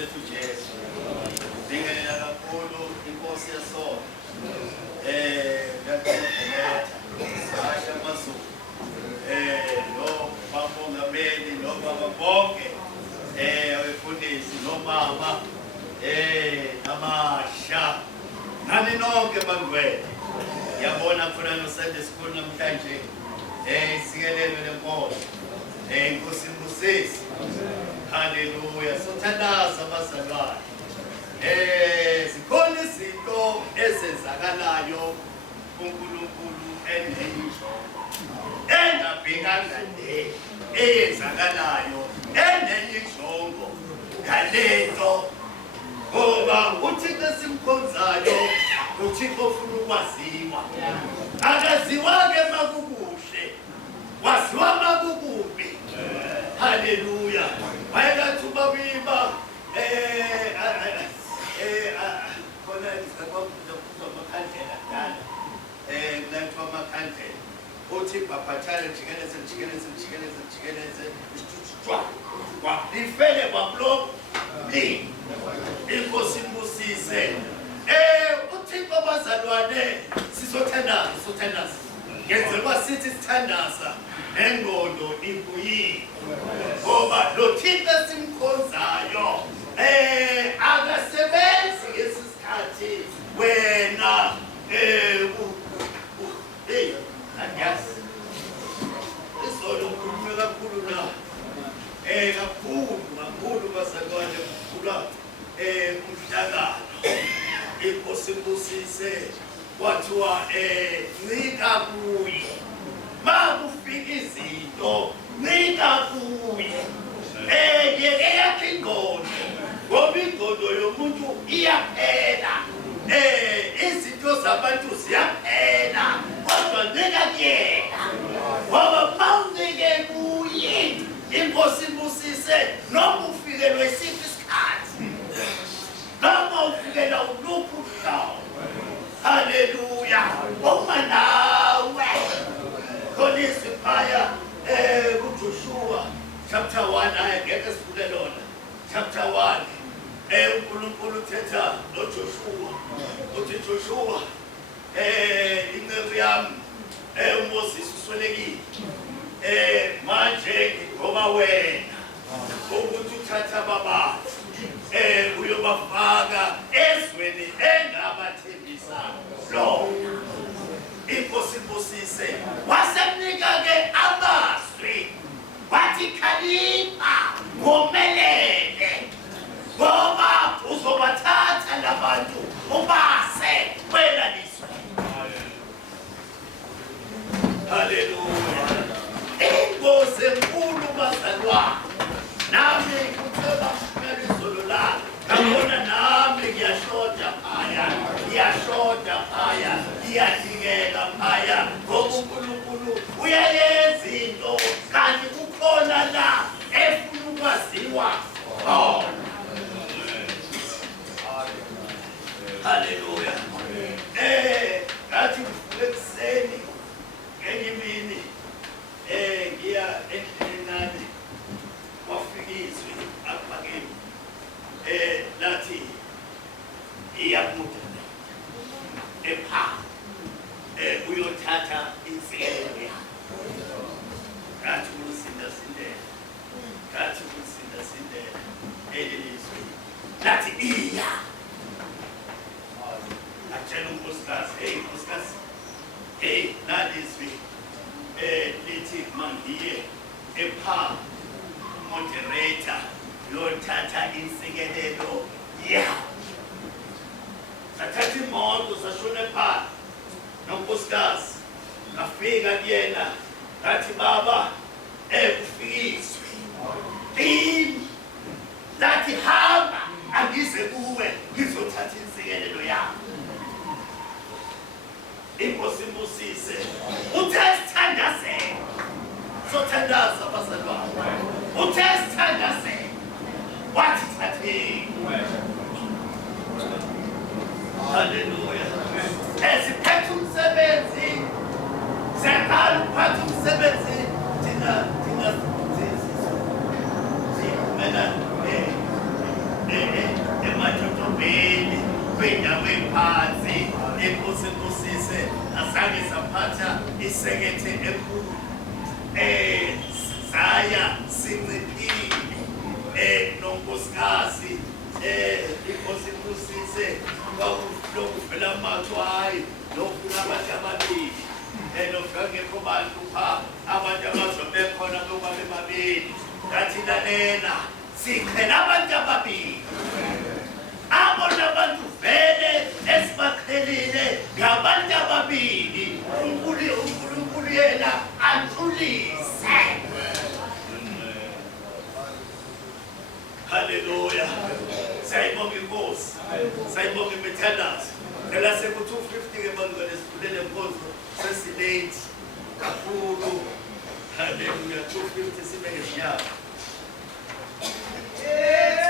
sethu Jesu bingelela kakhulu inkosi yasona ngathemba sasha mazulu lo babongameli no baba bonke abefundisi nomama namasha nani nonke bangwethu yabona khona no Sunday school namhlanje isikelelo lenkosi inkosi imbusisi haleluya sothandaza abazalwane zikhona izinto ezenzakalayo uNkulunkulu eneyisho engabhekanga le eyenzakalayo eneyishongo ngalento ngoba uThixo simkhonzayo uThixo ufuna ukwaziwa akaziwa-ke makukuhle waziwa makukubi haleluya wayekathi ubabiba khona izakwakuza amakhandlela dala kunathiwa amakhandlela uthi baphathana jikeleze lifele kwabuloko inkosi imbusise uThixo abazalwane sizothandaza ngenzelwa sithi sithandaza engqondo ibuyile ngoba lo Thixo simkhonzayo akasebenzi ngesikhathi wena andiyazi isolo ukhulume kakhulu na kakhulu bazalwane kukhula umhlakano inkosi imbusise kwathiwa ncika kuye makufika izinto ncika kuye yeke yakhe ingqondo ngoba ingqondo yomuntu iyaphela izinto zabantu ziyaphela kodwa ncika kuyena ngoba mawuncike kuye inkosi imbusise noma ufikelwe isiphi isikhathi noma ufikelwa uluphi uhlobo haleluya uma nawe khonisi phaya kuJoshua chapter 1 ayengeke sifune lona chapter 1 uNkulunkulu uthetha noJoshua uthi Joshua inceku yami uMoses uswelekile manje ngoba wena ukuthi uthatha ababathi uyobafaka ezweni engabathembisa lo inkosi imbusise wasemnika-ke amazwi wathi khalipha ngomelele ngoba uzobathatha labantu ubase kwela lizwe haleluya inkosi enkulu bazalwane nami kutheba izolo la ngabona nami ngiyashoda phaya ngiyadingeka phaya ngoba uNkulunkulu uyayenza into kanti kukhona la efuna ukwaziwa haleluya ngathi ekuseni ngenye imini ngiya endlini nami wafika izwi akubakeni lathi iyamuda epha uyothatha insikelelo yakho ngathi ukusindasindela elilizwi lathi iya atshela unkosikazi nkosikazi nalizwi lithi mangiye epha moderator yothatha insikelelo yakho sathatha imoto sashone phansi nonkosikazi ngafika kuyena ngathi baba kufikiswe kimi lathi hamba angize kuwe ngizothatha insikelelo yakho inkosi imbusise uthe sithandazeke sothandaza abazalwane uthe sithandazeke wathi thatheni haleluya esiphethe umsebenzi siyaqala ukuphatha umsebenzi thina kwindaweni phansi inkosi kusise azange saphatha isekethe enkulu saya sinciphile nonkosikazi inkosi kusise lokuvela amathwayi lokuvela abantu ababili nofika ngekho bantu pha abantu abazobe khona bekwabe babili ngathi lalela sikhela abantu ababili abona abantu vele esibakhelile ngabantu ababili uNkulunkulu yena antlulise. Haleluya. Sayibonga inkosi. Sayibonga imithandazo. Phela seku-250 ke bangane sivulele inkonzo sesilate kakhulu. Haleluya. 250 sibeke sinyama. Yeah.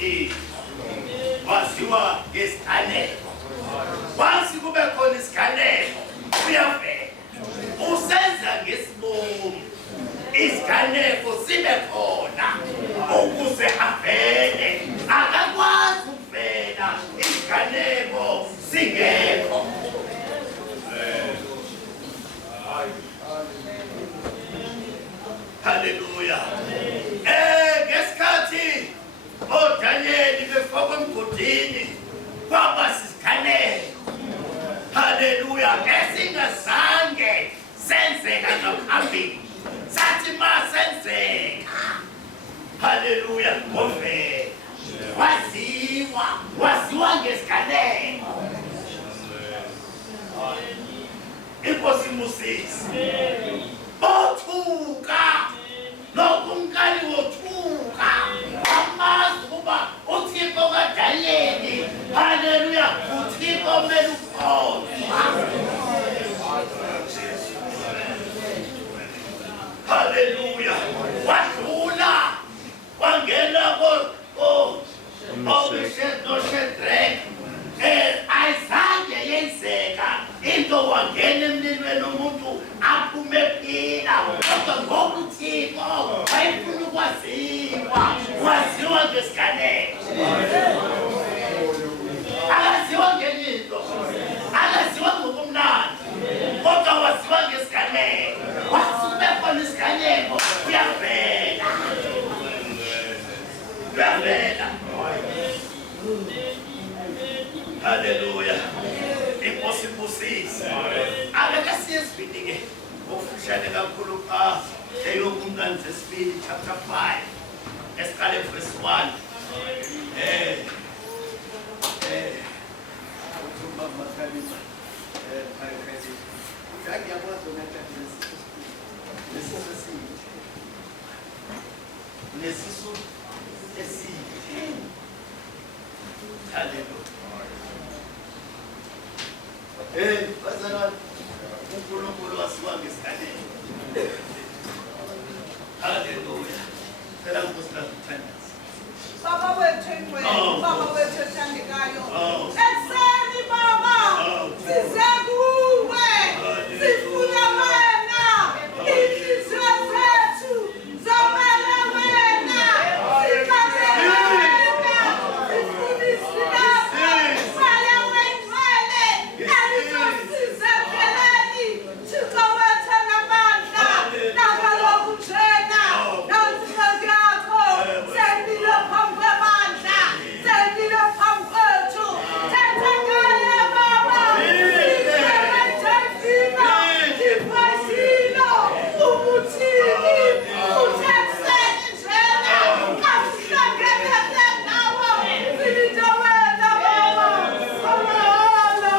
i waziwa ngesiganeko. Once kube khona isiganeko uyavela. Usenza ngesibomu. Isiganeko sibe khona ukuze avele. Akakwazi ukuvela isiganeko singekho. Hallelujah. Ngesikhathi oDaniel befakwe emgodini kwaba sisiganeko. Hallelujah. Esingazange senzeka ngaphambili. Sathi masenzeka. Hallelujah. Ngove. Waziwa ngesiganeko. Inkosi Moses. Othuka nokumkali wothuka amazi kuba uThixo kaDanyeli. Haleluya. uThixo kumele ukholwa. Haleluya. Wadlula wangena Shadrach. Ayizange yenzeka into wangena emlilweni umuntu aphume phila. Kodwa ngoba uThixo wayefuna waziwa ngesiganeko. Akaziwa ngenye into, akaziwa ngokumnandi, kodwa waziwa ngesiganeko. Wasube khona isiganeko uyavela. Hallelujah. Impossible. Ake siyesibhidike okufushane kakhulu eyokumnandi sesibili chapter 5. Esiqale verse 1. Hallelujah. Bazalwane, uNkulunkulu wasiwa ngesiganeko. Hallelujah. Phela ngosithandana. Baba wethu engcwele, Baba wethu othandekayo. Ekseni Baba, size kuwe. Sifuna wena. Inhliziyo zethu zomele wena. Sikaze wena. Sifuna isilapho. Moya wengcwele. Elizosiza empilweni. Thixo wethu namandla. Nakaloku njena. Nansi yakho. Sendile phambi kwamandla. Sendile phambi kwethu. Thetha ngaye Baba. Sifuna Sifasilo. Umuthini. Uthexeni njena. Kasihlangene nawe. Silinde wena Baba. Amala.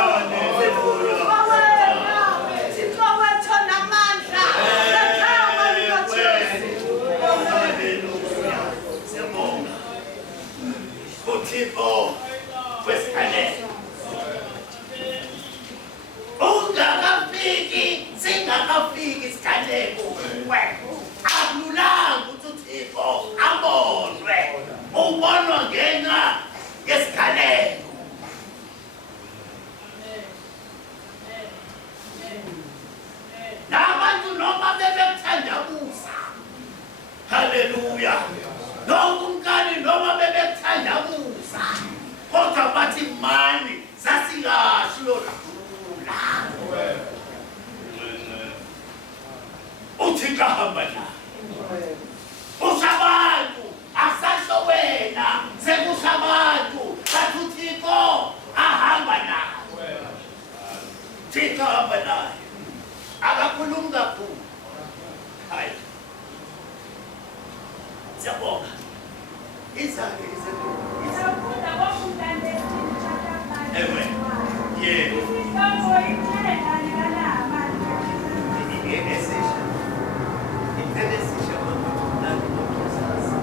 Sifuna wena. Thixo wethu namandla. Ngegama likaJesu. Hallelujah. Siyabonga. uThixo wesiganeko. Ungakafiki singakafiki isiganeko kuwe. Akululanga ukuthi uThixo abonwe. Ubonwa ngenxa yesiganeko. Nabantu noma bebekuthandabuza. Hallelujah. Nokumkani noma bebekuthandabuza. Kodwa bathi mani sasingashiyo kakhula. Uthixo ahamba naye. Usabantu asasho wena sekusabantu bathi uThixo ahamba naye. Uthixo ahamba naye. Akakhulumi kakhulu. Hayi. Siyabonga. Izake Siyafunda kwaMndande chapter 5. Ewe. Yeah. Isihloko iqeda likanamandla. Esisha. Intensisha ngokuthi ngokusazi.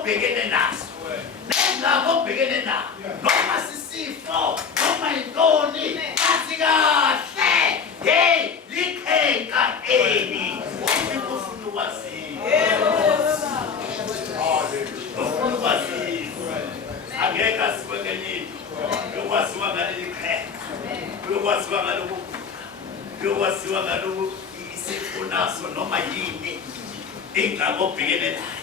obhekene nazo nezingaba obhekene nazo noma sisifo noma intoni athi kahle hey likhenka eli umuntu ufuna ukwaziwa angeke asikwengeni yokwaziwa ngaleli khenka yokwaziwa ngalokhu yokwaziwa ngalokhu isifunaso noma yini ingabo obhekene nayo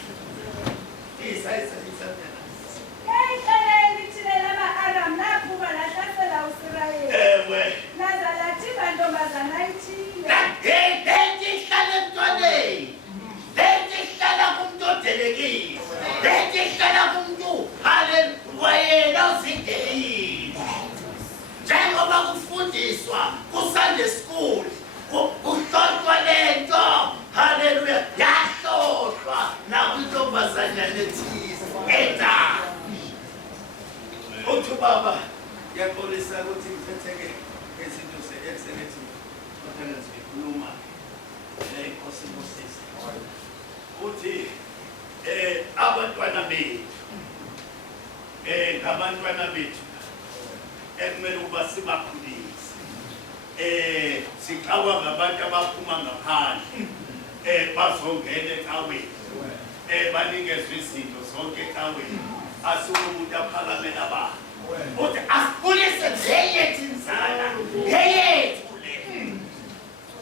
njengoba kufundiswa ku-Sunday school kuhlolwa lento haleluya yahlolwa nakwintombazanyana ethize edala uthi baba yaxolisa ukuthi ngithetheke ngezinto ze-executive kodwa ngikhuluma inkosi Moses uthi abantwana bethu ngabantwana bethu ekumele ukuba sibakhulise sixawa ngabantu abaphuma ngaphandle bazongena ecaweni banikezwe izinto zonke ecaweni asukumuntu aphakame nabantu uthi asikhulise leyethu inzala leyethu le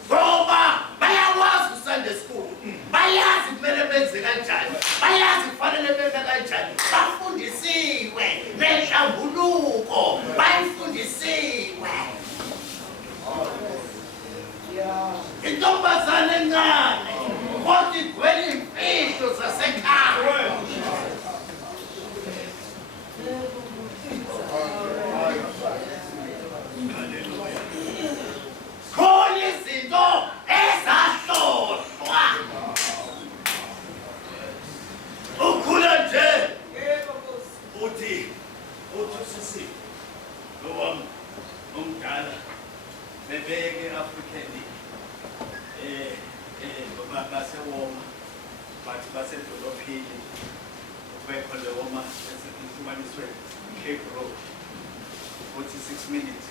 ngoba bayakwazi u-Sunday school bayazi kumele benze kanjani bayazi kufanele benze kanjani bafundisiwe nenhlambuluko bayifundisiwe intombazane encane kodwa igcwele imfihlo zasekhaya khona izinto ezahlolwa ukhula nje uthi usisi lowami omdala bebeke African basewoma bathi basedolophini bekho le woma esekuhlukaniswe Cape Road uthi 6 minutes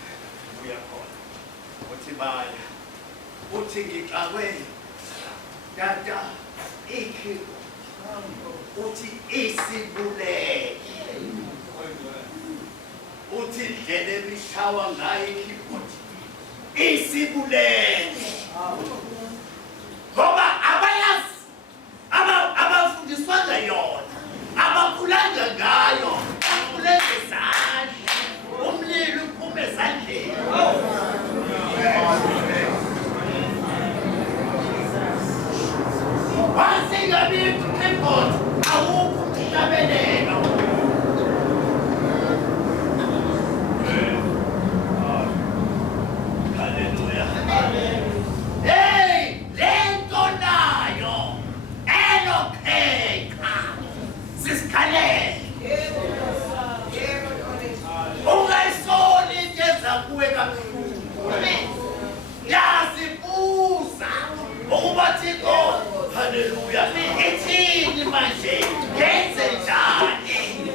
uyakhona uthi baya uthi ngixakwe tata ikhipho uthi isibuleke uthi ndlela emishawa ngayo ikhiphothi isibuleke ngoba abayazi abafundiswanga yona abakhulanga ngayo bakhulele ezandla umlilo uphume ezandleni wasingabithi ikhiphothi awukho umhlabelelo haleluya ethini manje yenze njani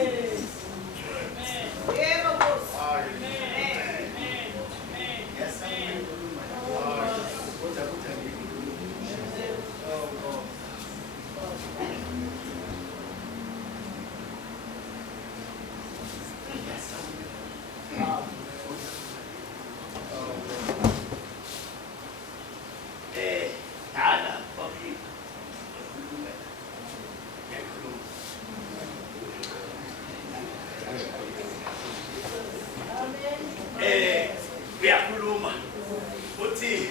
uyakhuluma uthi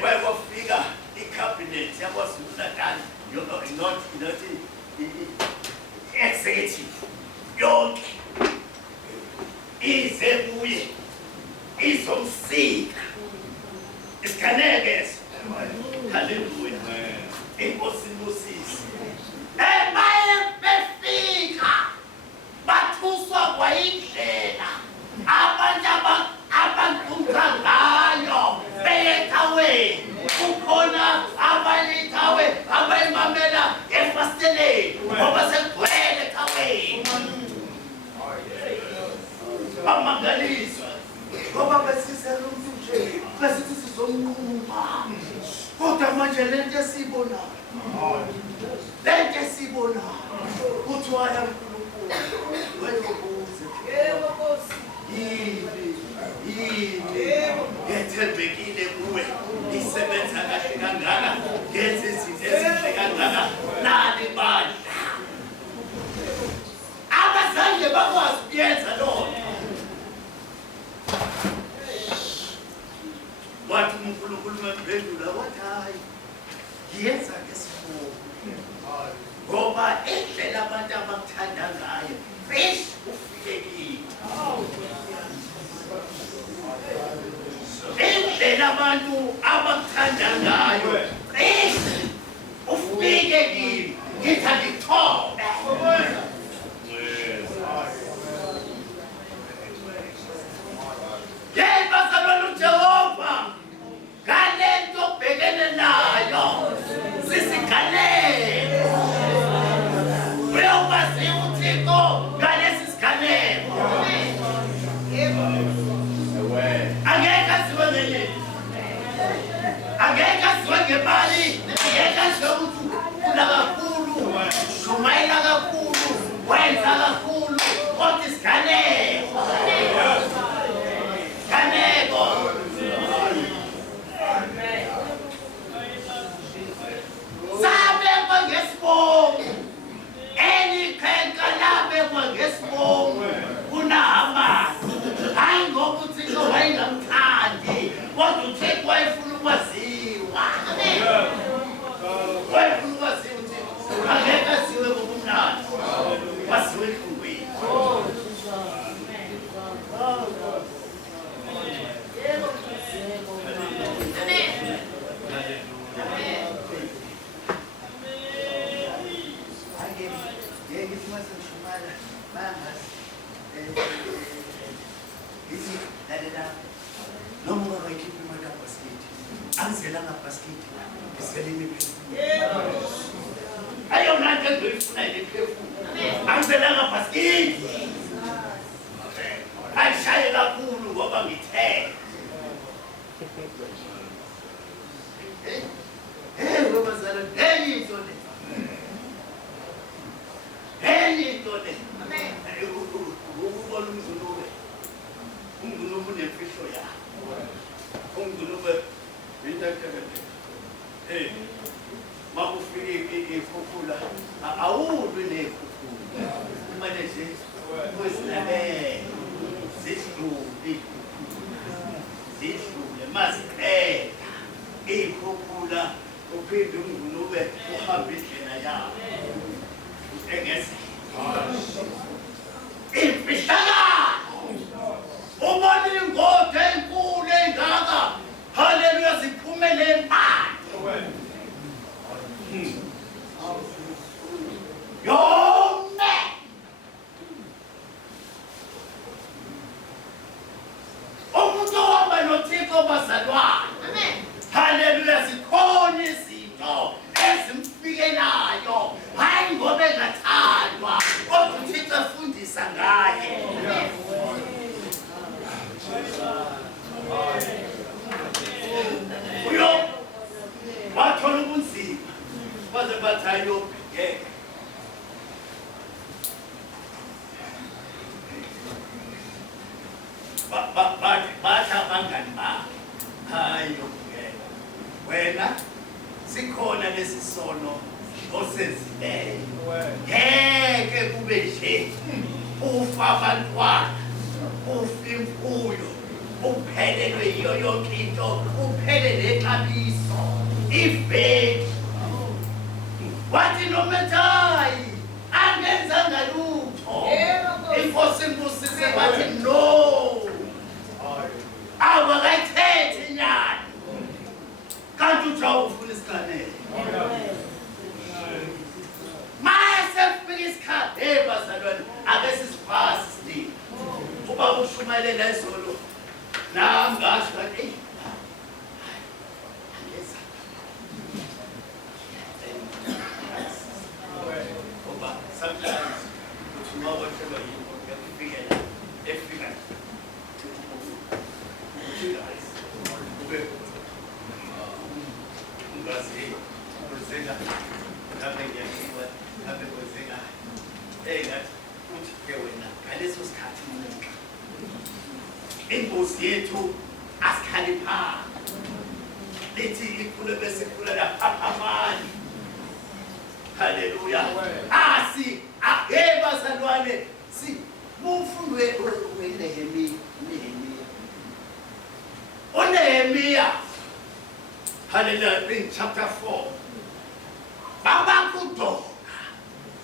kwayofika icabinet yaKwaZulu Natal not executive yonke ize kuye izomsika isikhaneke haleluya inkosi Moses baye befika bathuswa kwayindlela abantu abantungangayo beyethaweni kukhona abayithawe abayimamela efasteleni ngoba kodwa manje lento esiyibonayo lento esiyibonayo kuthiwa yaNkulunkulu weyobuze yini ngethembekile kuwe isebenza kahle kangaka ngenze izinto ezinhle kangaka nani bandla abazange bakwazi ukuyenza loo nto wathi uNkulunkulu memphendula wathi hayi ngiyenza ngesifungo ngoba indlela abantu abakuthanda ngayo fish ufike kini indlela abantu abakuthanda ngayo fish ufike kini ngithi angithobe bazalwane uJehova ngalento obhekene nayo sisiganeko uyokwazi uThixo ngalesi siganeko angeke aziwe ngenye angeke aziwe ngemali angeke aziwe ukuthi ufuna kakhulu shumayela kakhulu wenza kakhulu kodwa isiganeko Canego! Sabe kwangesibongo any khenka kwangesibongo kunahamba hayi ngoba uThixo wayengamthandi kodwa uThixo wayefuna ukwaziwa wayefuna ukwaziwa uThixo angeke aziwe ngobumnandi waziwe ehlungwini Ayishaye kakhulu ngoba ngithe webazalwane enye into le ukubona umngulube unemfihlo yawo umngulube into makufike ikhukhula awulwi nekhukhula kumele nje kwezinabele zidlule maziqeda ikhukhula uphinde umngulube uhambe indlela yawo engeze imfihlakalo ubona ingodi enkulu engaka haleluya ziphumele empande yonke umuntu ohamba noThixo bazalwane haleluya zikhona izinto ezimfikelayo hayi ngoba engathandwa kodwa uThixo efundisa ngaye uyo wathola ubunzima baze bathi ayobhekeka bathi abangani bakhe ayobhekeka wena sikhona lesi sono osenzileyo ngeke kube nje ufa abantwana ufa imfuyo uphelelwe yiyo yonke into uphele nexabiso iveki wathi noMethayi angenzanga lutho inkosi imbusise bathi no awakayithethe inyani kanti uJobe ufuna isiganeko mase fika isikhathi bazalwane ake sisifase sidini uba ushumayela izolo nami ngasho ngathi sometimes tomorrow wazi kwenzeka ngabe ngiyakhiwa ngabe kwenzeka ngathi uthi ke wena ngaleso sikhathi umuntu inkosi yethu asikhalipha lithi ikhule bese ikhule la amani. Haleluya. Asi bazalwane si mufundwe Nehemiah. Hallelujah. In chapter 4. Baba kudoka.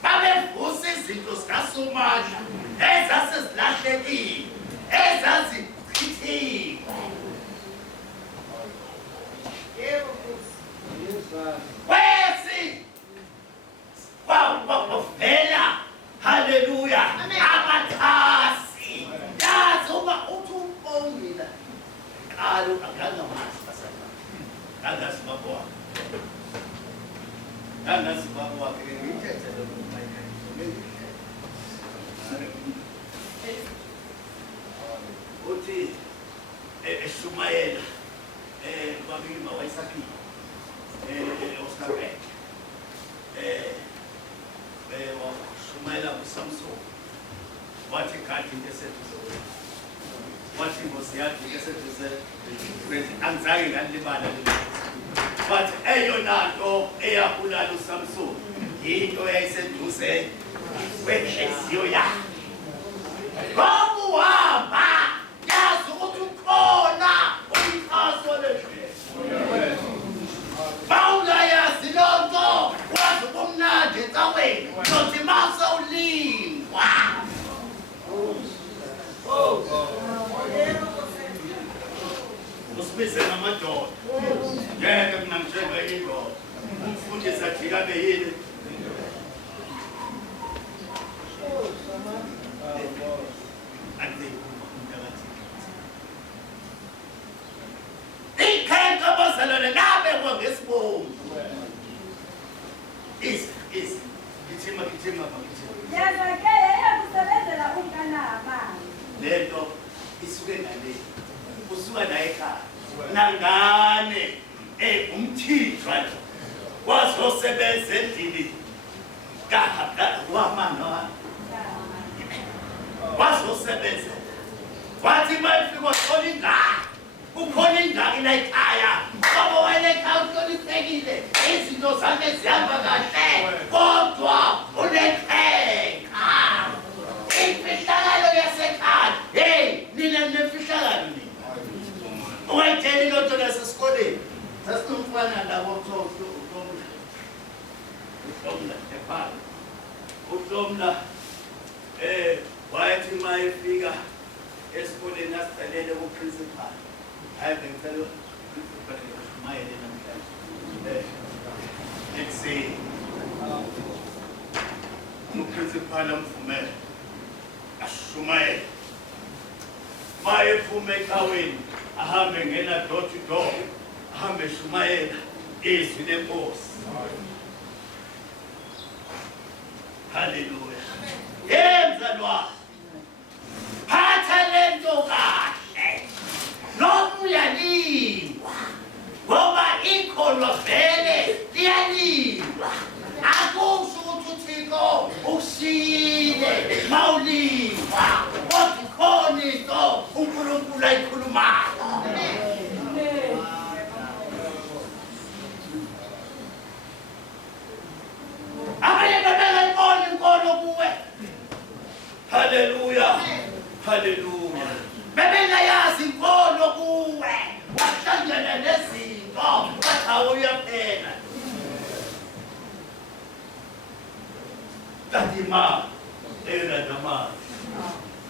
Babevusa izinto zikaSomandla ezasizilahlekile, ezazichithiwe. Yebo Nkosi. Wesi wavela. Hallelujah. Abathasi. Yazi uma uthi umbongile qalo akangamazi basana. Angasibabo wakhe. Angasibabo wakhe ngithethe lokho mayikho. Uthi eShumayela babili mawayisaphila. Oscar Shumayela uSamson wathi kanti ngeseduze wathi inkosi yakhe ngeseduze angizange ngalibala but eyona nto eyabulala uSamson into eyayiseduze kwenhliziyo yakhe. Ngoba uhamba yazi ukuthi ukhona umkhaso leshezi. Bawungayazi loo nto wazi ubumnandi ecaweni nothi mawusewulingwa. Usibize ngamadoda. Ngeke mina ngitshenge indoda. Umfundisi athi kabe yini? Ikhenka bazalwane nabekwa ngesibongo. Gijima. Yazake yakusebenzela umntanama. Lento isuke ngale. Usuka la ekhaya. Nangane umthithwa wazosebenza endlini. Wamana. Wazosebenza. Wathi mayifika uthola ingane. Ukhona ingane la ekhaya. Ngoba wena ekhaya uhloniphekile. Izinto zakhe zihamba kahle. Kodwa unenhleka. Imfihlakalo yasekhaya. Hey, nina nemfihlakalo nini? Ungayitshela into lasesikoleni. Sasinomfana labo uhlomla ephala. Uhlomla wayethi mayefika esikoleni asicelele ku-principal. Hayi bengicela principal Shumayela namhlanje. Ekuseni. Uprincipal amvumele. Ashumayela. Mayephuma ecaweni ahambe ngena door to door. Ahambe Shumayela izwi lenkosi. Hallelujah. Yemzalwane. Phatha lento kahle. Noma uyalingwa. Ngoba ikholwa vele liyalingwa. Akusho ukuthi uThixo ushiyile mawulingwa. Kodwa khona into uNkulunkulu ayikhulumayo. Abanye babengayiboni inkolo kuwe. Hallelujah. Hallelujah. Bebengayazi inkolo kuwe. Wahlangana nezinto wathi awuyaphela. Tatima era dama.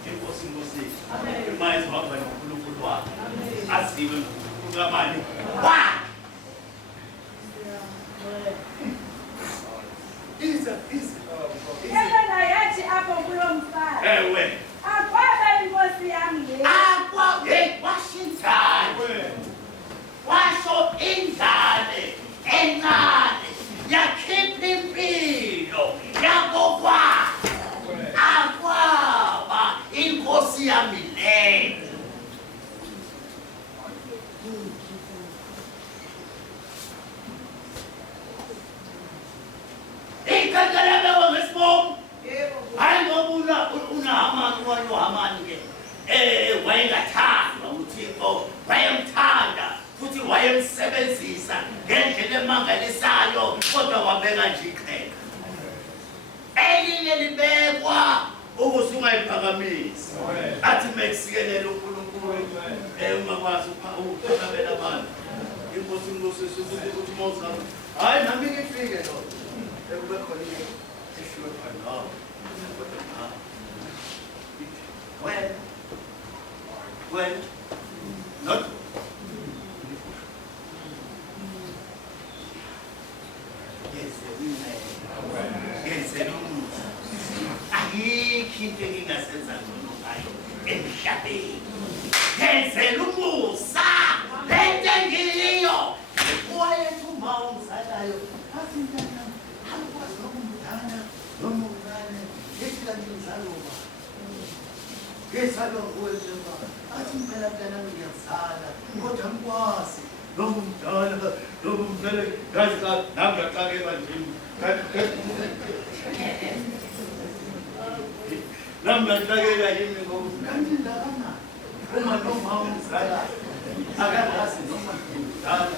Inkosi. Amen. Mais waba noNkulunkulu wakhe. Asiwe uNkulunkulu kamani. Wa! Isa. Yena yathi apho kulo mfana. Ewe. Akwaba inkosi yami le. Washington. Washo ingane encane yakhipha impilo yakokwa. Akwaba inkosi yami le. wayengathandwa uThixo, wayemthanda futhi wayemsebenzisa ngendlela emangalisayo, kodwa wabeka nje iqheka. Elinye libekwa ukuze ungayiphakamisi. Athi mekusikelele uNkulunkulu ungakwazi ukuphakamela abantu. Inkosi ngilosisi ukuthi Moses hayi nami ngifike lo. Ekube khona into eshiwe khona. When not ayikho into engingasenza ngcono ngayo emhlabeni. Ngenzela umusa lento engiyiyo. Wayethu uma umzalayo athi mntana akwazi nokumdana noma umncane ethi kanti ngizaloba. Ngizalo kuwenza athi impela mntana ngiyazala kodwa ngikwazi noma umdala noma umncane kazi nangaqake kanjini. Namaqakela yimi ngoba kanti ndabana uma noma umzala akakazi noma umdala.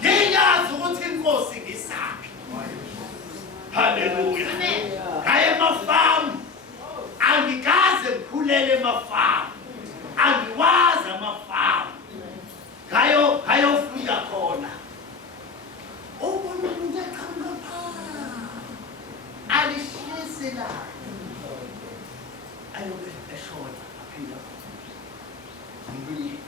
Ngiyazi ukuthi inkosi ngisaphi. Haleluya. Ngaye emafamu angikaze ngikhulele emafamu, angiwazi amafamu. Ngayofunda khona. Ubona umuntu aqhamuka alishise la ayobe eshona aphinda ngibuyile.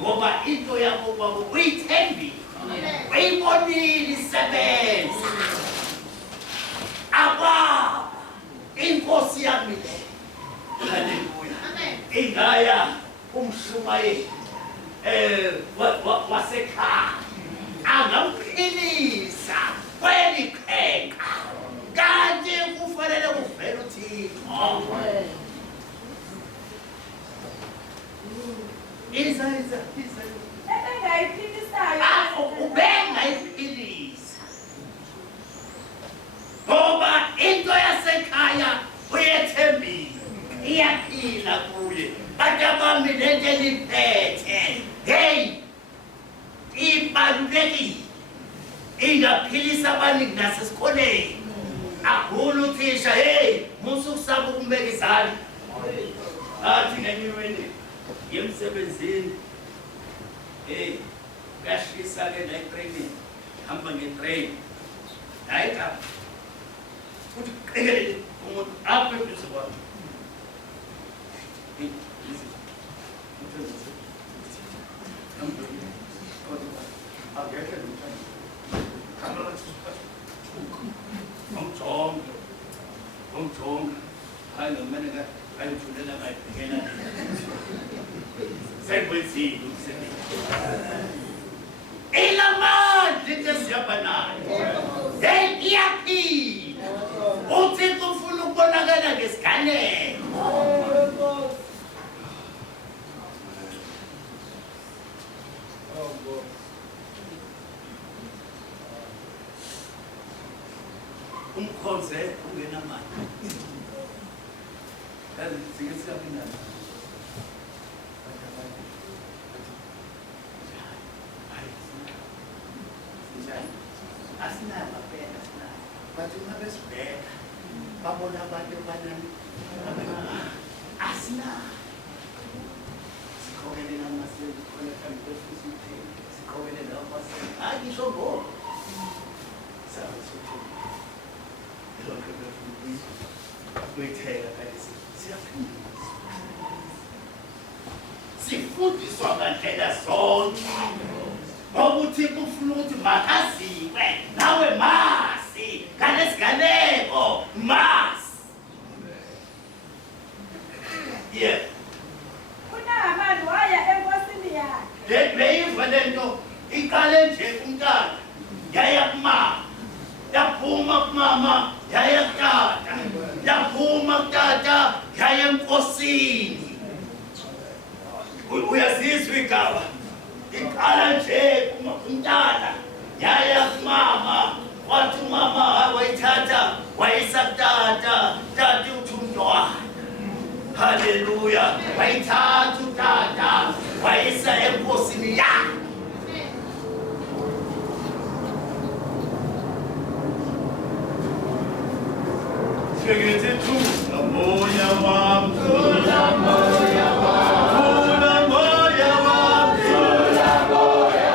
Ngoba into yakho kwabo uyithembi uyibonile isebenza aba inkosi yami le. Haleluya. Ingaya umshumayeli wasekhaya angamphilisa kweliqheka kanti kufanele kuvele uThixo. Isa. Ubengayiphilisa. Ngoba into yasekhaya uyethembile, iyaphila kuye. Kanti abami lento eliphethe, hey, ibalulekile. Ingaphilisa abaningi nasesikoleni. Akula uthisha, hey, musu kusaba ukumbeka izandla. Athi ngenyweni yemsebenzini kuyashisa ke la training hamba ngetrain hayi ka futhi qekelele umuntu apha ebese kwami Umjonga hayi nomene ayithulela bayibhekela sekwenzile umsebenzi elamandla into esihamba nayo hey iyaphila uThixo ufuna ukubonakala ngesiganeko umkhonze ungenamali. Yazi sike siyaphindana. Asinayo amapenda, asinayo. Bathi uma besibheka, babona abantu abanani. Asinayo. Sikhokelela amaseli, khona phambi kwefusi utheni. Sikhokelela amaseli. Hayi ngisho ngoba. Sabe sokuthi. Lokho befuna ukuyithela kanti siyafundiswa. Sifundiswa ngandlela zonke. Ukuthi kufuna ukuthi makaziwe nawe masi ngalesiganeko masi. Yeah. uNahamani waya enkosini yakhe. Beyiva lento iqale nje umntana yaya kumama. Yaphuma kumama yaya kutata. Yaphuma kutata yaya enkosini. Uyazizwa igaba. Iqala nje umntana yaya kumama. Wathi umama wayithatha wayisa kutata. Tata uthi umntwana. Hallelujah. Wayithatha utata wayisa enkosini yakhe. Singing it to the moya wam, to the moya wam, to the moya wam, to the moya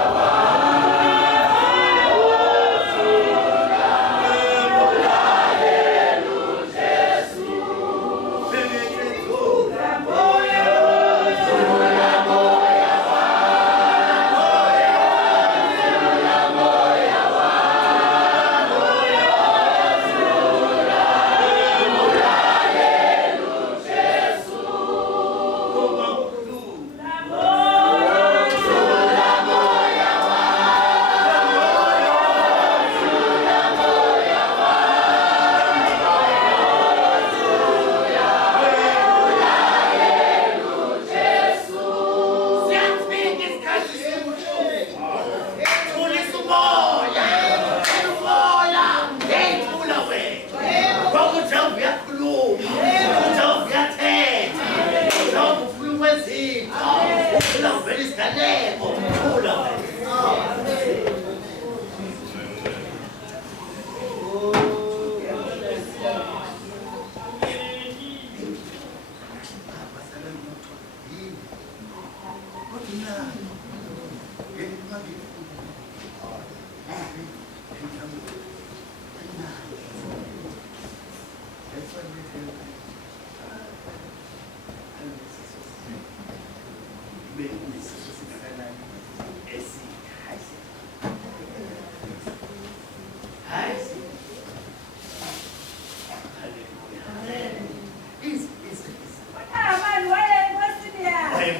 uNahamani waya enkosini yakhe.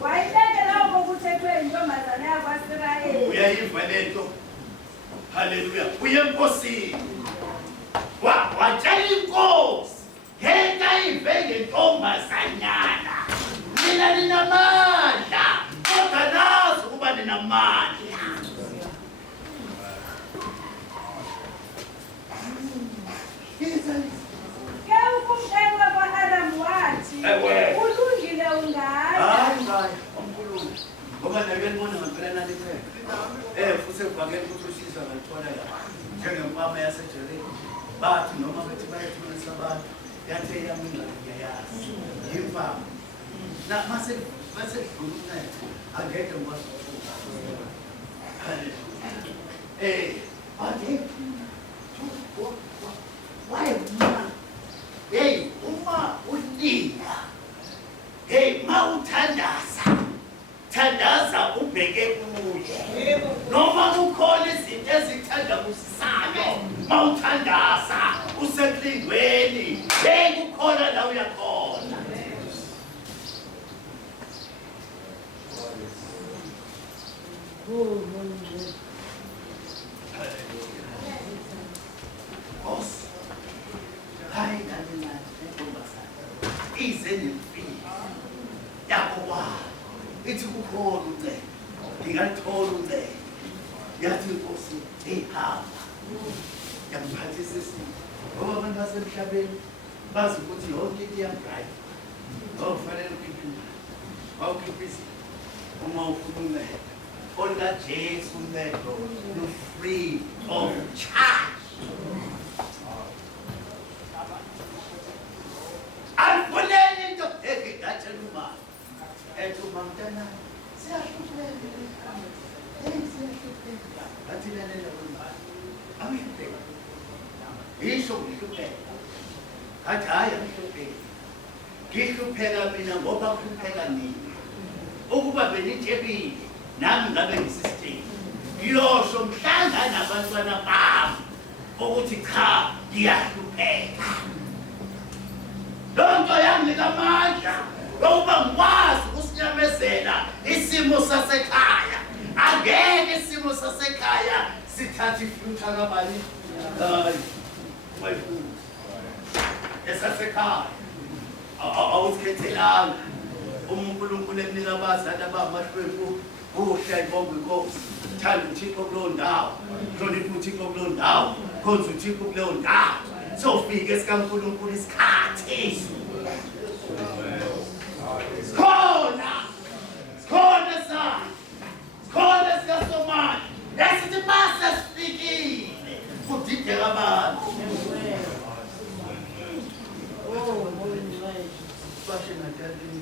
Wayilekela okuthethwe intombazana yakwaSirayeli. Uyayiva lento. Hallelujah. Uye enkosini. Watshela inkosi. Ngeke ayive ngentombazanyana. Mina ninamandla. Kodwa nazi ukuba ninamandla. Ke ukumshayeli wakwa-Aramu wathi, Ewe. ulungile ungaya. Hayi, omkhulu. Ngoba nake ngibona ngempela nani phela. Futhi evakele ukuthi ushisa ngalithola la. Njengempama yaseJeriko. Bathi noma bethi bayethulisa abantu. Yathe yami ingxenye yazi. Impama. Na mase dlula angeke ngibasuka. Hallelujah. Bathi why uma hey uma ulila hey mawuthandaza thandaza ubheke kuye noma kukhona izinto ezithanda kusisayo mawuthandaza useklingweni hey kukhona la uyakhona. Hayi kanti njengombasana ize nemfihlo yakho kwayo ithi kukhona unceba ngingalithola unceba yathi inkosi ehamba yamphathisa isimo basemhlabeni bazi ukuthi yonke into iyangaya awufanele ukhiphe awukhiphe uma ufuna uncedo olikaJesu uncedo lu-free of charge. Alifuneni into engingatshela umama ethi uma mntana siyahlupheka siyahlupheka athi lalela umama awuhlupheka yisho ngihlupheka athi hayi angihlupheki ngihlupheka mina ngoba kuhlupheka nini ukuba benitshebile nami ngabe ngisisitheni ngiyosho mhlanga nabantwana bami ukuthi cha ngiyahlupheka. Lonto yanginika amandla lokuba ngikwazi ukusinyamezela isimo sasekhaya. Angeke isimo sasekhaya sithathe ifutha kabani hayi wayifuna esasekhaya awusikhethelanga uNkulunkulu emnika abazali abamahlwempu uhle ayibonge inkosi thanda uThixo kuleyo ndawo hlonipha uThixo kuleyo ndawo khonza uThixo kuleyo ndawo sofika esikaNkulunkulu isikhathi sikhona sikasomali esithi mase sifikile kudideka abantu fashion identity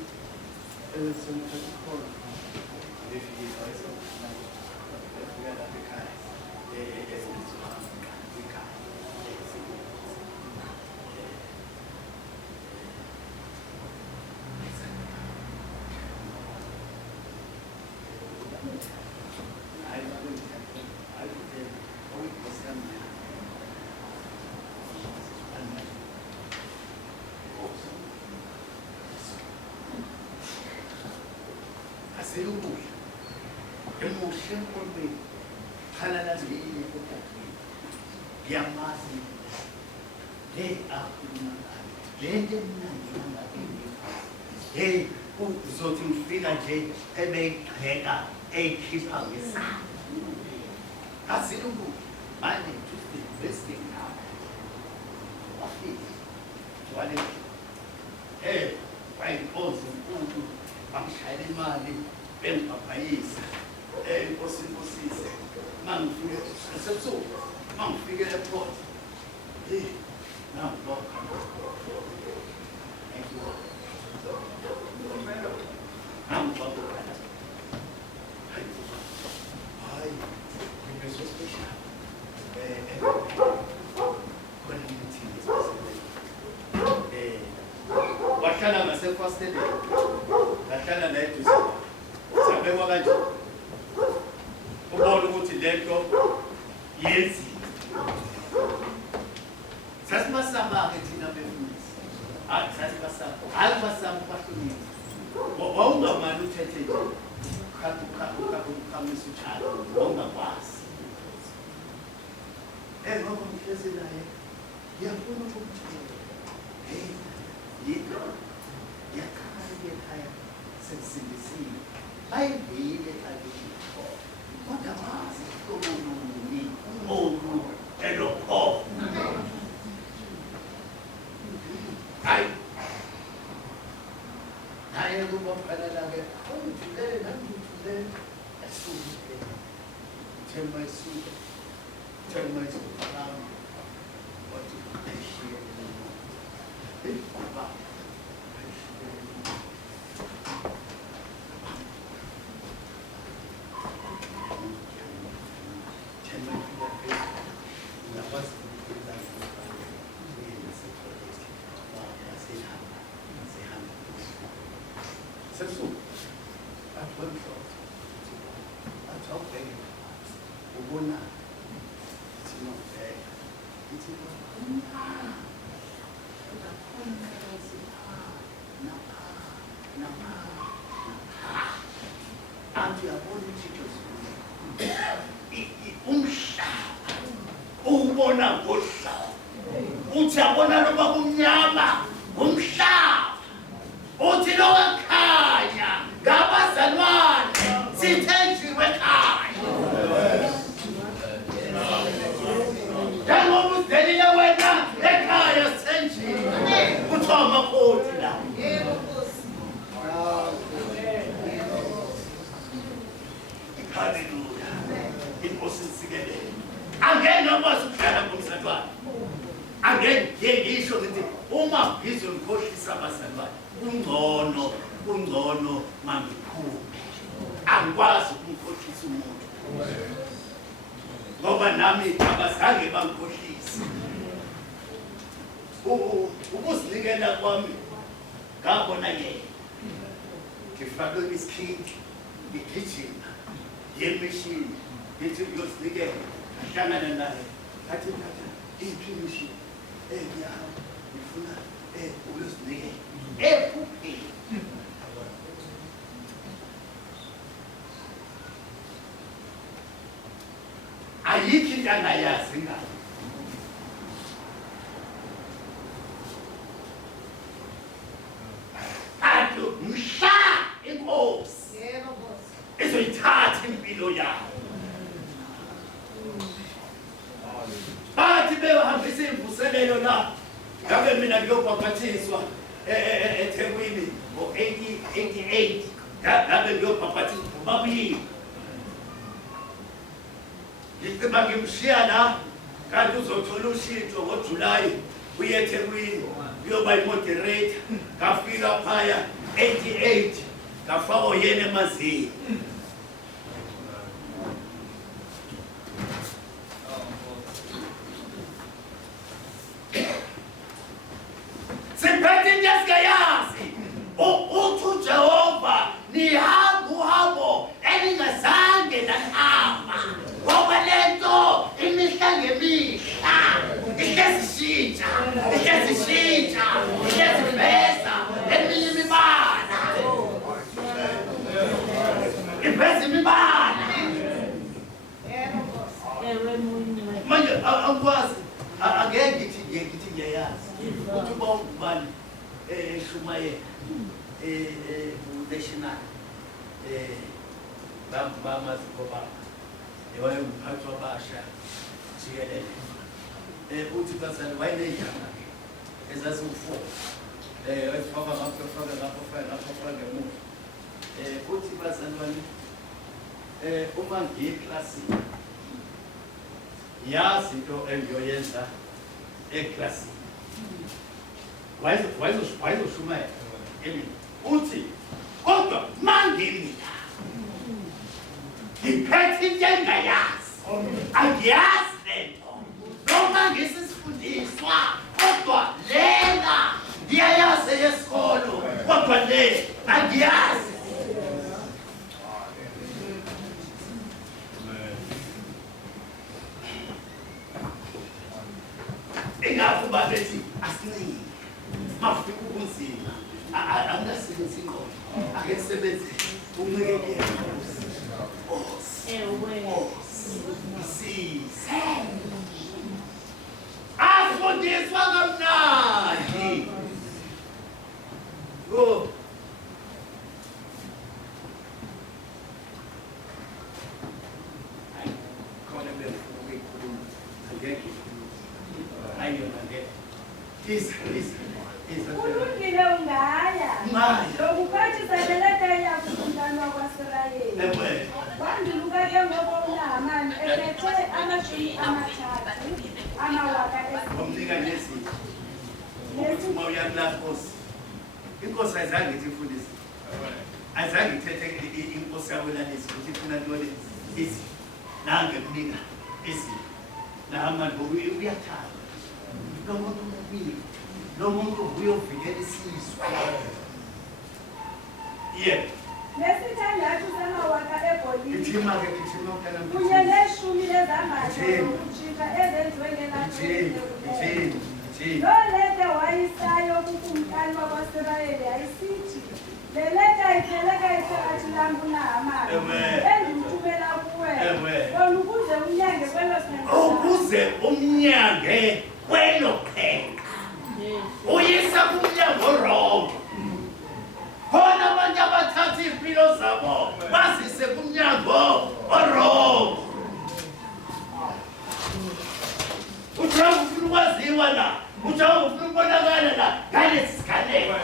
is some corner. If you guys emotion empolweni khalala zile kodwa yamazi le akhuluma ngayo lento emnandi ngayo uzothi ngifika nje ebeyigxeka eyikhipha ngesandla asilungu manje tuthi wasting now wafika wale wayinkosi enkulu bangishayela imali bengibhabhayisa inkosi inkosise mangifike esebusuku mangifike airport now Lord thank you hayi ngibezwe special wahlala ngasefastele ngahlala naye eduze sabekwa kanje ubona ukuthi lento yenziwe sasibasaba-ke thina befundisi sasibasaba hayi basaba bahloniphi wawungamali uthethe nje ukhamisa utshalo wawungakwazi ngoba ngihlezi naye ngiyafuna ukutshela yinto yakhaya ekhaya sensindisile bayivile kalikho kodwa mazi omuluni omu elokho hayi naye kuba phalala-ke ongithulele nangithulele esukile tell my soul around what you appreciate Baba ubona ngohlala uthi abona noma kumnyama umhlaba uthi lowakhanya ngabazalwane sithenjiwe ekhaya njengoba uzelile wena ekhaya futhi la. Hallelujah. Inkosi isikelele. Angeke ngakwazi ukudlala ngomzalwane. Angeke ngisho ukuthi uma ngizomkhohlisa abazalwane kungcono mangikhuphe. Angikwazi ukumkhohlisa umuntu. Ngoba nami abazange bangikhohlise. Ukuzinikela kwami ngabona yena. Ngifakwe isikhindi, ngigijima, yemishini, ngithi uyozinikela, ahlangana naye. Athi tata, iphi imishini? Ngiyahamba, ngifuna uyozinikela. Ephupheni. Ayikho into angayazi ngayo. Mhla inkosi ezoyithatha impilo yawo. Bathi behambisa imvuselelo la. Ngabe mina ngiyobhabhathiswa eThekwini ngo-1888. Ngabe ngiyobhabhathiswa bobabili. Ngicima ngimshiya la kanti uzothola ushintsho ngoJulayi uye eThekwini uyoba i-moderator. Ngafika phaya 88 ngafakwa yena emazini. Siphethe into esingayazi. Uthi Jehova nihamba uhambo elingazange lahamba. Ngoba lento imihla ngemihla ihlezishintsha ihleziveza eminye imibala. Iveza imibala. Manje angikwazi angeke ngithi ngiyayazi ukuthi uba ungubani eshumayela national bamaziko baba wayengumphathi wabasha jikelele. Uthi bazali wayeney'nyanga ezaziwu-4 wayezifaka ngapho ngemuva. Uthi bazalwane uma ngiyeklasini yazi into engiyoyenza eklasini. Wayezoshumayela emini. Uthi kodwa mangimila ngiphethe into engayazi, angiyazi lento. Noma ngisisifundiswa kodwa lena ngiyayazi yesikolo kodwa le angiyazi. Ingakho babethi asincike mafika ubunzima angasebenzi ingqondo ake kusebenze uncike size afundiswa kamnandi. Khona befuka ikhuluma angeke kulungile ungaya lokuphathisa leleta yakufundana kwaSirayeli. Wandiluka ke ngoba uNahamani ephethe amashumi amathathu amawaka omnika ngezinto. Uma uyakula Nkosi. Inkosi ayizange ithi ifundise. Ayizange ithethe inkosi yakho lalezi ukuthi ifuna ntoni izi. Nange kunika izi. Nahamani uyathanda. Lo muntu umile. Lo muntu uyovikela isizwe. Yebo. Lesithandathu samawaka egolide Ithima ke ithima ukana. kunye neshumi lezambatho zokutshintsha ezenziwe ngelangeni. Lo leta wayisayo kukumkani wakwaSirayeli yayisithi le leta ipheleka iphakathi lami uNahamani engimthumela kuwe khona ukuze umnyange kwelo sibhedlela. Ukuze umnyange kwelo qhenqa uyisa kumnyango wrong. Khona abantu abathatha impilo zabo bazise kumnyango wrong. Uthanda ukwaziwa la ujawu ufuna ukubonakala la ngalesi siganeko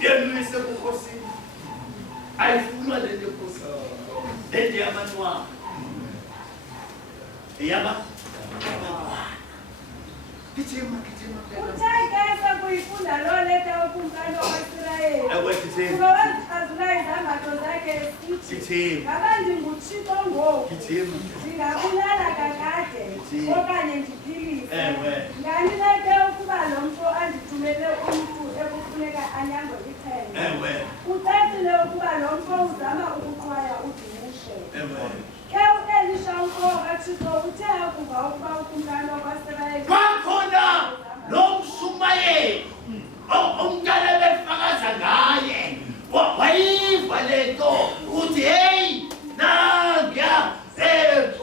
yemlise kukhosini ayifunwa lento ekhosini lento yamanwaba yaba gijima Uthayikesa kuyifunda lo leta ukumkani wakwaIsirayeli. gijima Kuba wazixazula izambatho zakhe esithi, gijima ngaba ndinguThixo ngoku, gijima ndingabulala kakade okanye ndiphilise. Ewe. Nganileke ukuba lo mfo andithumele umntu ekufuneka anyangwe ichele. ewe Ucacile ukuba lo mfo uzama ukuqhwaya uDumushe. ewe Ke u-Elisha umfo kaThixo uthe akuva ukuba ukumkani wakwaIsirayeli kwakhona lo mshumayeli umntana befakaza ngaye wayiva lento ukuthi hey nangiya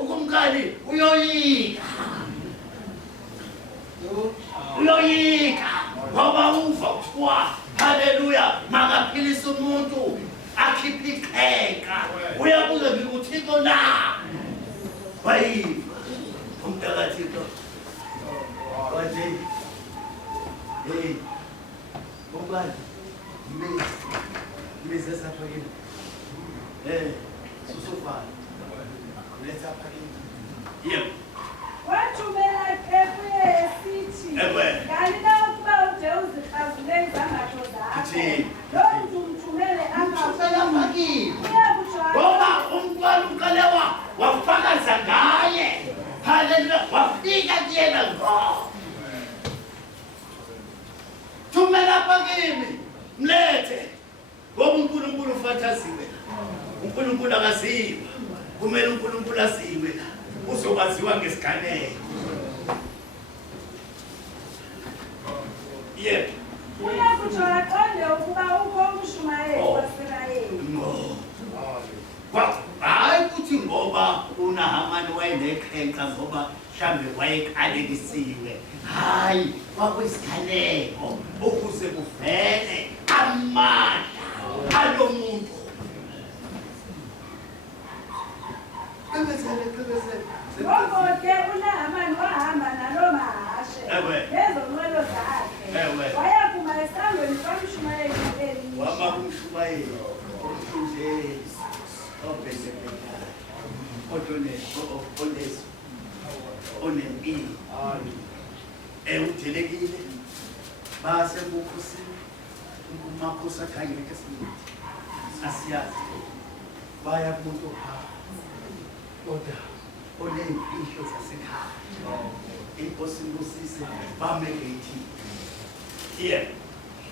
ukumkani uyoyika ngoba uva kuthiwa haleluya makaphilisa umuntu akhiphe iqheka uyabuza ngikuthixo na wayiva umntakathixo wathi hey ubani ngibeze sapha kini susufana letha phakini yebo wathumela kuye esithi, Ewe. nganina ukuba uje uzixazule izambatho zakho. Athi. Lo mntu mthumele usela phakini uyakutsho ngoba umntwana uqale wafakaza ngaye haleluya wafika kuyena ngo thumela phakini mlethe ngoba uNkulunkulu ufathaziwe uNkulunkulu akaziwe kumele uNkulunkulu aziwe uzokwaziwa ngesiganeko yebo uyakutsho aqonde ukuba ukho umshumayeli waseRayeli. no hayi kuthi ngoba uNahamani wayenekhenqa ngoba mhlambe wayeqalekisiwe hayi kwakuyisikhaneko ukuze kuvele amandla alo muntu Ngoko-ke uNahamani wahamba naloo mahashe Ewe. nezo nqwelo zakhe. Ewe. Waya kuma esangweni kamshumayeli wama u-Elisha. kumshumayeli omhlunjezi obhezebhekayo oneso onempilo udelekile base bukhosini umakhosi akhangeke sinithi asiyazi baya kumuntu kodwa oney'mfihlo zasekhaya inkosi imbusise bamegeyithile yebo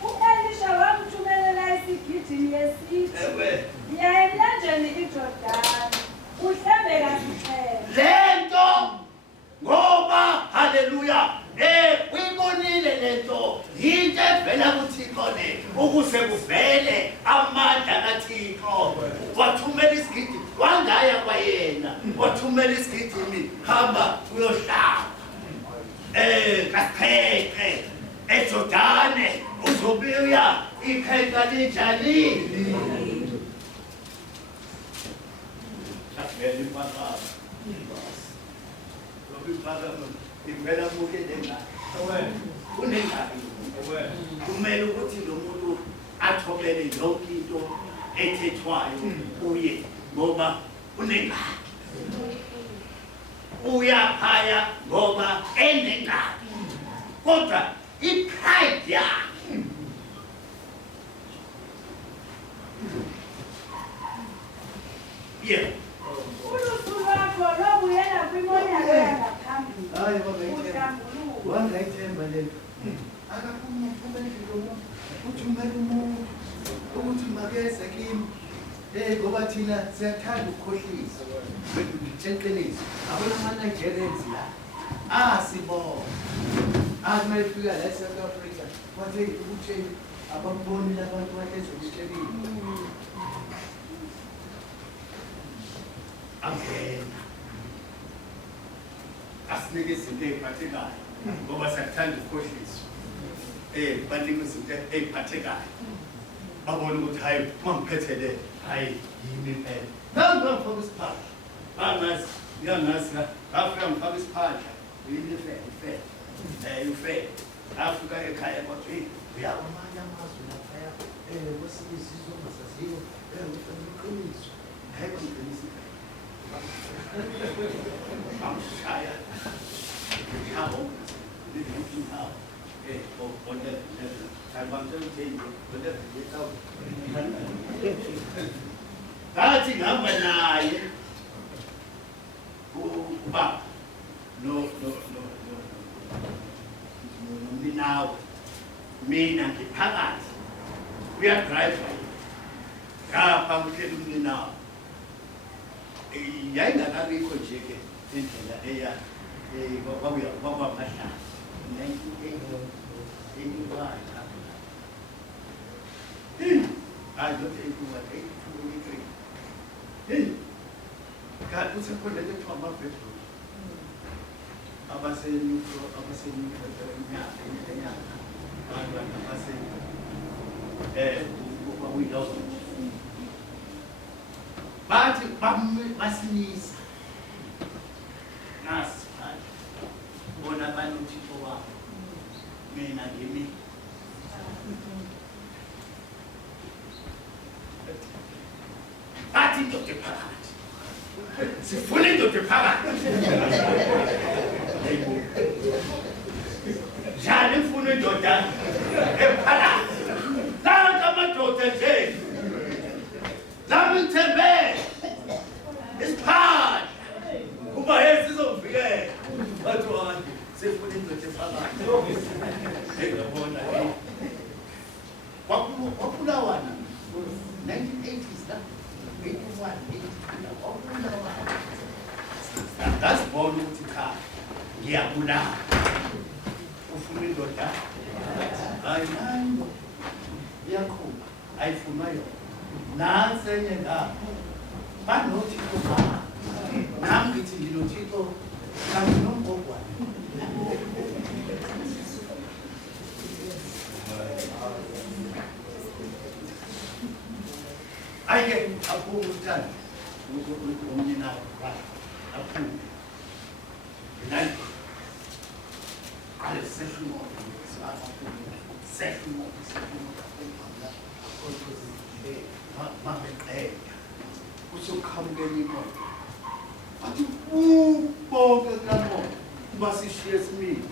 U-Elisha wamthumelela esigidini esithi, ewe "Yiya emlanjeni iJordani, uhlembe kasixele." lento ngoba haleluya uyibonile lento yinto evela kuThixo le ukuze kuvele amandla kaThixo wathumela isigidi wangaya kwayena wathumela isigidini hamba uyohlaba kaSiqheqhe eJordane uzobuya iqheqa linjani akuvela impakamo impakamo ivela muke lengane kunengane kumele ukuthi lo muntu athobele yonke into ethethwayo kuye ngoba unengane uyaphaya ngoba enengane kodwa ipride yakhe yebo Ulusu lwakho lobuyela kwimonyako yangaphambili. Hayi, wangayithemba. Uhlambuluko. wangayithemba lento akaphuma endlini umuntu uthumela umuntu ukuthi makeze kimi ngoba thina siyathanda ukukhohlisa ngitheqiniso abona ama-Nigerians la sibona uma ifika la eSouth Africa bathe ukutheni abakubonile abantu bahlezi ukutshelile angena asinike izinto ey'phathekayo ngoba siyakuthanda ukukhohliswa banike izinto ey'phathekayo babone ukuthi hayi uma ngiphethe le hayi yimi impela nangifaka isiphahla bangazi Uyangazi la, ngafika ngifaka isiphandla, yini ife. Ufe. Afrika ekhaya kwathi uyaba amanye amazwe laphaya kwesinye isizwe ongasaziyo uqiniso. Hayi ngiqinisa. Amshaya. Ngihamba ngihamba. Bonde. Ayibamtshela ukuthi bonde ngiyethawu. Ngathi ngihamba naye. Ubaba. No. Nawe mina ngiphakathi uyadrive ngapha kuhleli umninawo yayingakabikho nje ke indlela eya kwakwamahlala 1981 hayi not 82 kanti usekhona le kuthiwa ama-bedroom abasenyuko enyanga abantu Windows bathi basinisa nasi bona banothixo wabo mina ngimi bathi ndoda phakathi sifuna indoda phakathi njani mfuna indoda ephakathi nanti amadoda nje nami ngithembe isiphandla kuba sizomvikela bathi wani sifuna indoda ephakathi engabona kwapulawana 1980s la 81 kwapulawana ngasibona ukuthi cha ngiyabulala ufuna indoda hayi nani iyakhula ayifunwa yona nansi enye ngapho banothixo baba nami ngithi nginothixo kanti nombogwane ayike aphume uthando umninawo aphume nani ale session mabeqeda usukhamukela imoto athi bonke kulamo basishiye simile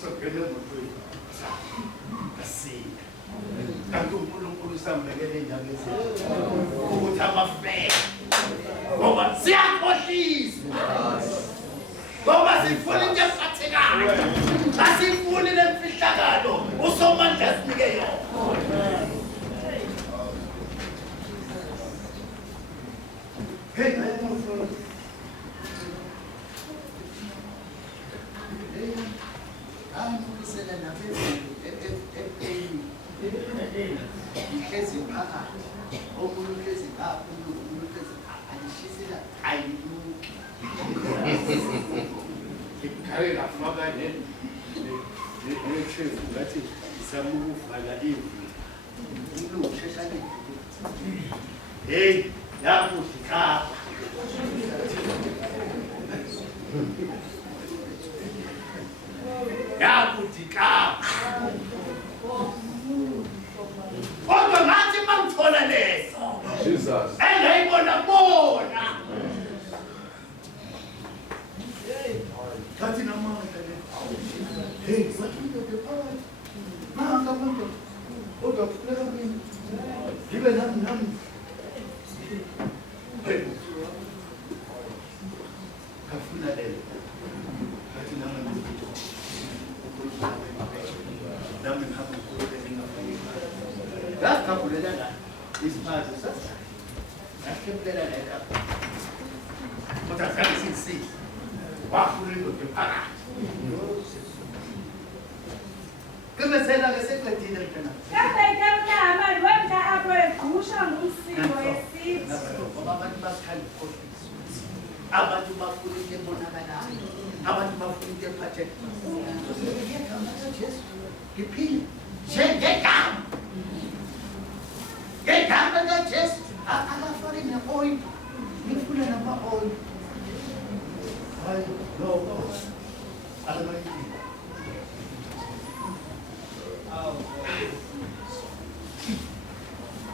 sokugena emotweni asika kanti uNkulunkulu sambekele indaba ezinhle ukuthi amafele ngoba siyakhohlisa ngoba sifuna into ephathekayo asifuni lemfihlakalo usomandla sinike yona hey ngizela naphezulu ihlezi phakathi omunye uhlezi ngapha omunye uhlezi alishisela ayiluki ngikhaye ngafaka nechefu ngathi ngizama ukuvala imvu umlungu usheshane hey yakuthi khapha yakuthi khapha kodwa ngathi mangithola leso Jesus engayibona bona kathi namandla le hey sathile phakathi nanga manje kodwa kufuneka mina ngibe nami hey kafuna lelo kathi nami nami ngihamba ukule ngingafika ngakhabulela la isiphazo sasa ngakhabulela la lapha kodwa kanti sinsi wafuna indoda phakathi kumesela ke seqedile mntana Kade amani wenda apho egqusha ngumsilo yesithi ngoba abantu bathanda ukukhohlisa abantu bafuna into ebonakalayo abantu bafuna into ephathekayo ngegama likaJesu ngiphile ngegama likaJesu akafaki ne-oil ngifuna nama-oil. Hayi, no. Alamayini.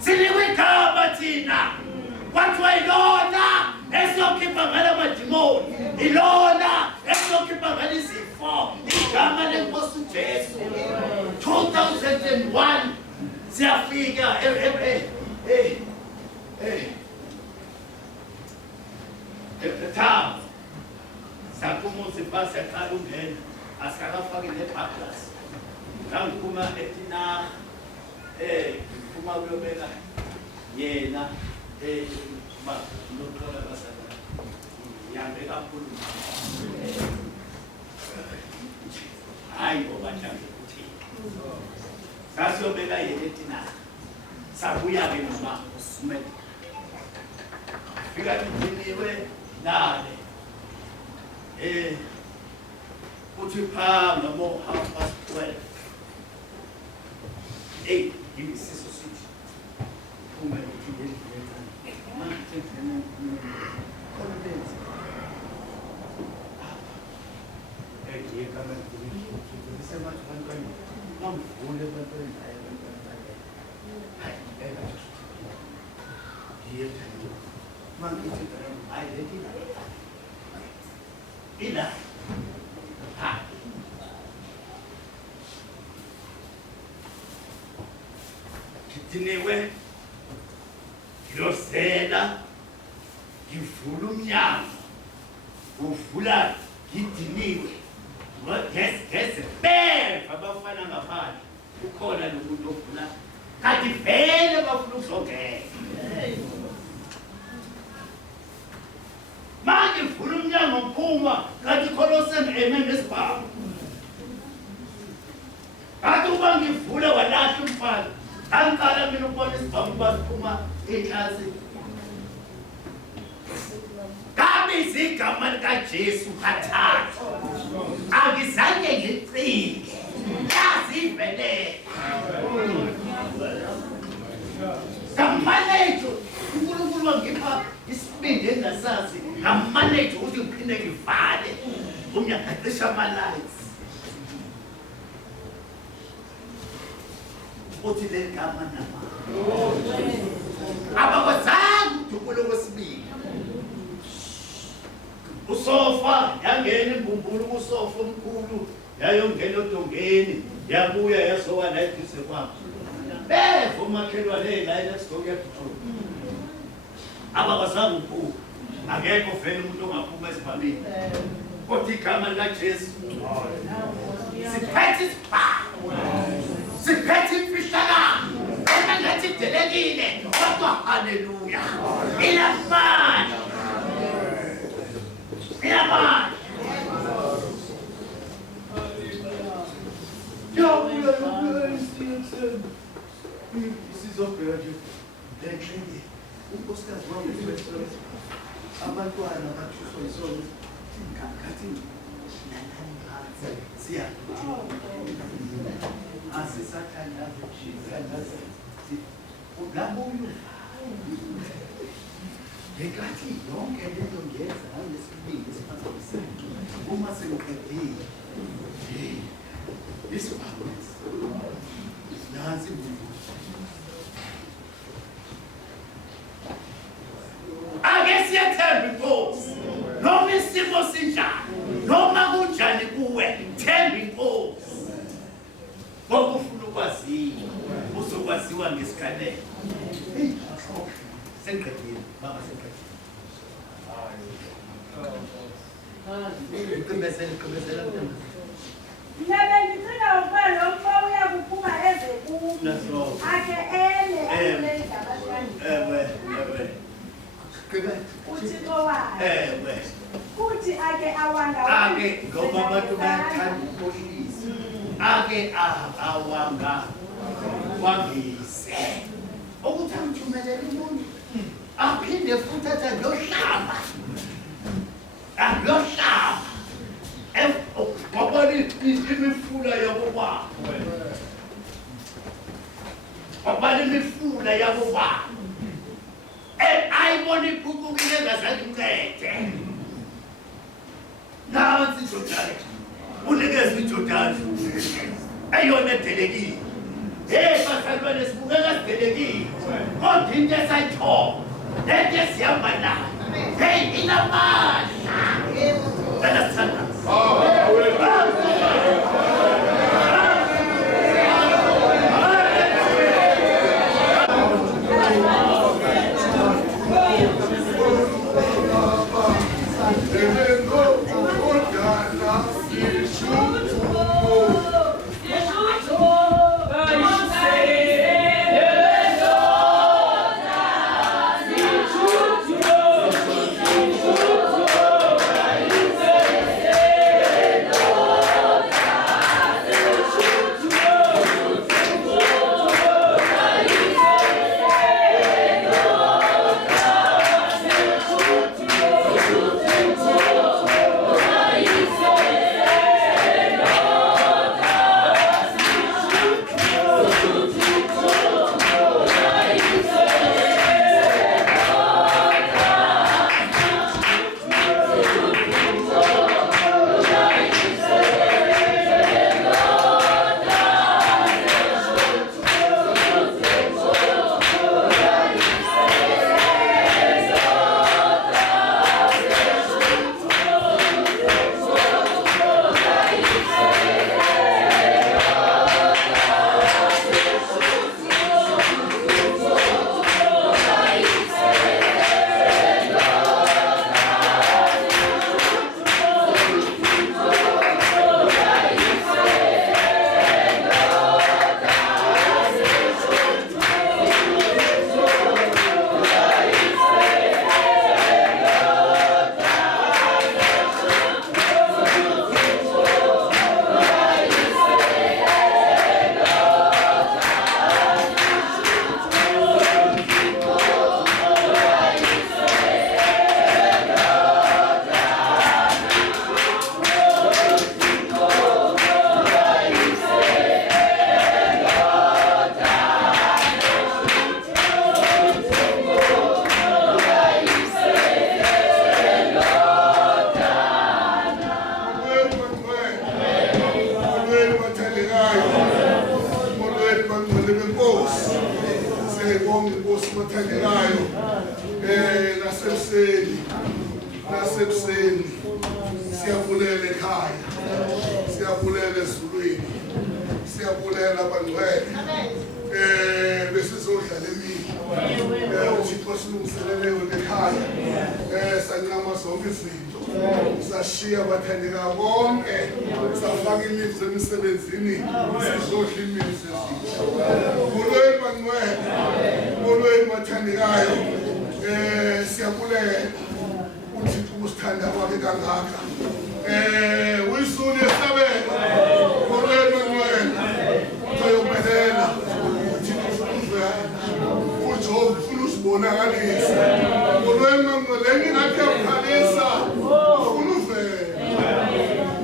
Sinikwe igama thina. Kwathiwa ilona esokhipha ngala madimoni. Ilona esokhipha ngala izifo. Igama lenkosi uJesu. 2001 siyafika Tom, sakumuzi basi yaqala ungena asikakafaki nebhaglas ngiphuma etina phuma kuyobeka yena nothola basana yambe kakhulu hayi ngoba mhlawumbe kuthi sasiyobeka yena etina sabuya-ke noma usumet fika ngidiniwe nale kuthi phanga mo 12:30 ngimisiso sithi uma uthindele Ngidiniwe ngiyosela ngivula umnyango uvula ngidiniwe ngeze beva abafana ngaphandle ukhona nomuntu ofuna kanti vele bafuna ukuzongena manje ngivula umnyango ngiphuma kanti khona osengeme nesibhamu kanti uba ngivule walahla umfana angiqala mina ukubona isibhamu basiphuma eklasi kabiza igama likaJesu kathathu angizange ngicinge yazivelele ngamanejo uNkulunkulu wangipha isibindi engasazi ngamanejo ukuthi ngiphinde ngivale umnyangacisha ama-lights uthi le gama nama abakwazange udubulo kwesibili usofa yangena imbumbulu kusofa omkhulu yayongena odongeni yabuya yasoka la eduze kwakho beva umakhelwane la next door yaphuma abakwazange uphuma akekho vele umuntu ongaphuma esibhameni kodwa igama likaJesu siphethe isibhamu siphethe imfihlakalo engathi idelekile kodwa haleluya inamandla inamandla sizobheka nje lenhlenge unkosikazi wami abantwana bathuswa yisona ngathi siya asisathandaze sithandaze ulabuyo ngekathi yonke lento ngenza ngalesibindi esiphakamisile uma sengiqedile isibhamuzi nansi ake siyathemba inkosi noma isimo sinjani noma kunjani kuwe themba inkosi ngoba ufuna ukwaziwa uzokwaziwa ngesikhathi sengiqedile baba sengiqedile iqhubezela Nabe ngicela ukuba lo mfo uyakuphuma eze kubi ake ene ewe uthixo wakhe kuthi ake awanga ake ngoba abantu bayathanda ukukhohlisa ake awanga wangise ukuthi angithumelele umuntu aphinde futhi athi ngiyohlamba wabona imifula yakokwabo wabona imifula yakokwabo ayibona iphucukile engazathi unikeza iJordani eyona edelekile. Hey basalwane sibukeka sidelekile. Kodwa into esayithola lento esihamba nayo. Hey inamandla. Understand? Nasekuseni siyabulela ekhaya, siyabulela ezulwini, siyabulela abangcwele. Besizodlala emini. uThixo silungiselele ekhaya. Sancama zonke izinto. Sashiya abathandeka bonke. Safaka imizi emisebenzini. Sizodla imizi ezintsha. Molweni bangcwele. Molweni bathandekayo. Siyabulela. uThixo usithanda kwakhe kangaka. Uyisulu yesabelo. Molweni bangcwele. Uyophelela. uThixo uJob ufuna usibonakalisa. Molweni bangcwele ngathi yakhalisa. Ufuna uvela.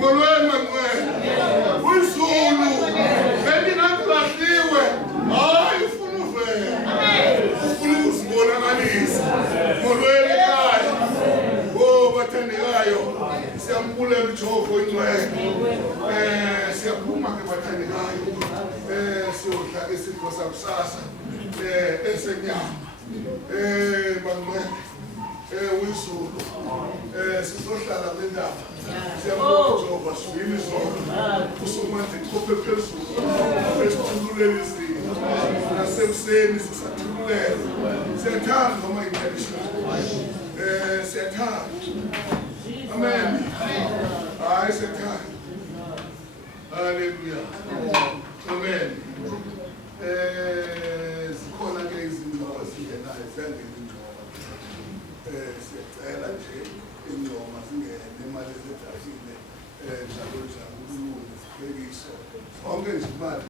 Molweni bangcwele. Uyisulu ngathi lahliwe. Hayi ufuna uvela. Ufuna usibonakalisa. Molweni ekhaya. Bathandekayo siyambulela uJehova oyingcwele. Siyaphuma ke bathandekayo. Siyodla isidlo sakusasa esenyama. Bangcwele. Uyisulu. Sizohlala kwendaba. Siyabonga uJehova sivile izolo. Usomandla ikhophe phezulu. Esithululele izinto. Nasekuseni sisathululela. Siyathanda noma international. Siyathanda. Amen. Hayi siyathanda. Hallelujah. Amen. Zikhona ke izinto ezingenayo ziyangena ingcoba. Siyacela nje ingcoba zingene imali ezedashile njalo njalo kulunge sibhekisho. Sonke nje imali